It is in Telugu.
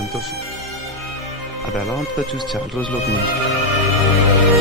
సంతోషం. అది ఎలా ఉంటుందో చూసి చాలా రోజులు అవుతుంది.